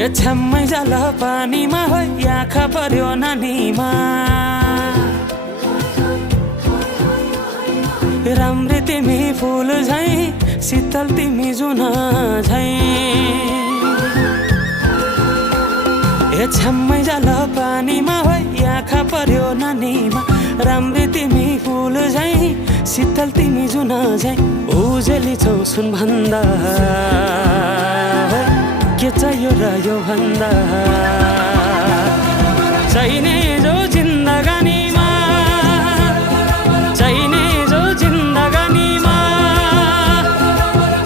ए छ्याम्मै जाल पानीमा हो आँखा पर्यो नानीमा राम्री तिमी फुल झैं शीतल तिमी जुन झैं ए छ्याम्मै जाल पानीमा हो आँखा पर्यो नानीमा राम्री तिमी फुल झैं शीतल तिमी जुन झैं उजेली छौ सुन भन्दा के चाहियो र यो भन्दा चाहिने जो जिन्दगानीमा चाहिने जो जिन्दगानीमा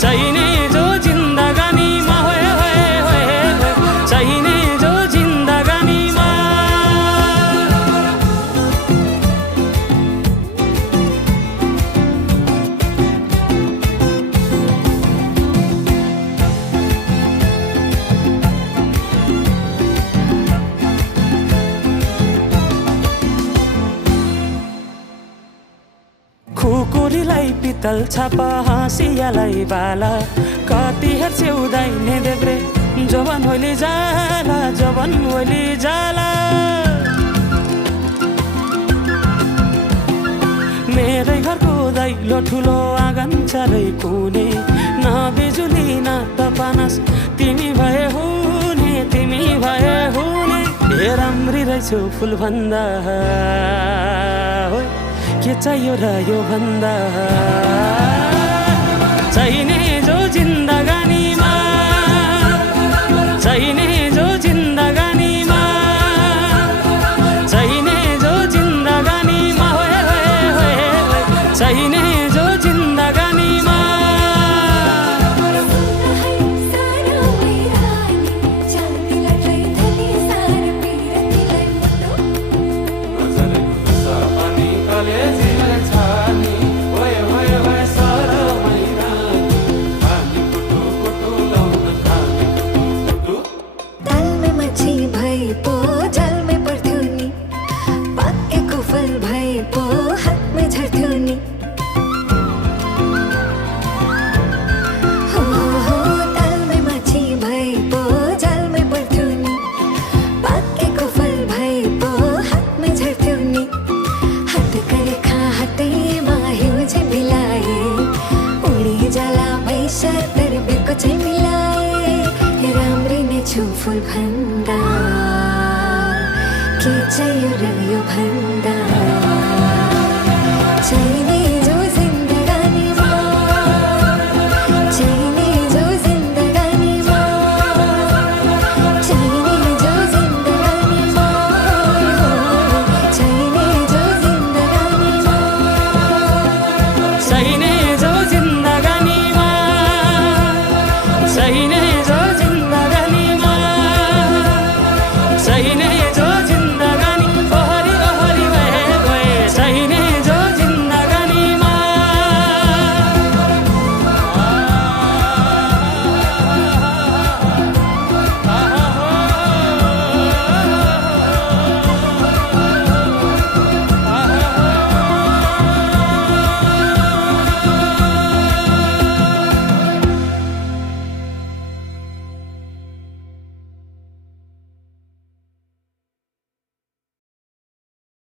चाहिने जो जिन्दगानीमा होए होए होए चाहिने जो जिन्दगानीमा खुकुरीलाई पितल छापा हाँसियालाई बाला कति हेर्छौ दाइने देब्रे जवन होली जाला जवन होली जाला मेरै घरको दैलो ठुलो आँगन चारै कुने न बिजुली न त पानस तिमी भए हुने तिमी भए हुने ए राम्री रहेछौ फुल भन्दा के चाहियो र यो भन्दा चाहिने जो जिन्दगानीमा चाहिने जो जिन्दगानीमा चाहिने जो जिन्दगानीमा होए होए होए चाहिने जो जिन्दगानीमा फुल भन्दा के चाहियो र यो भन्दा चाहिने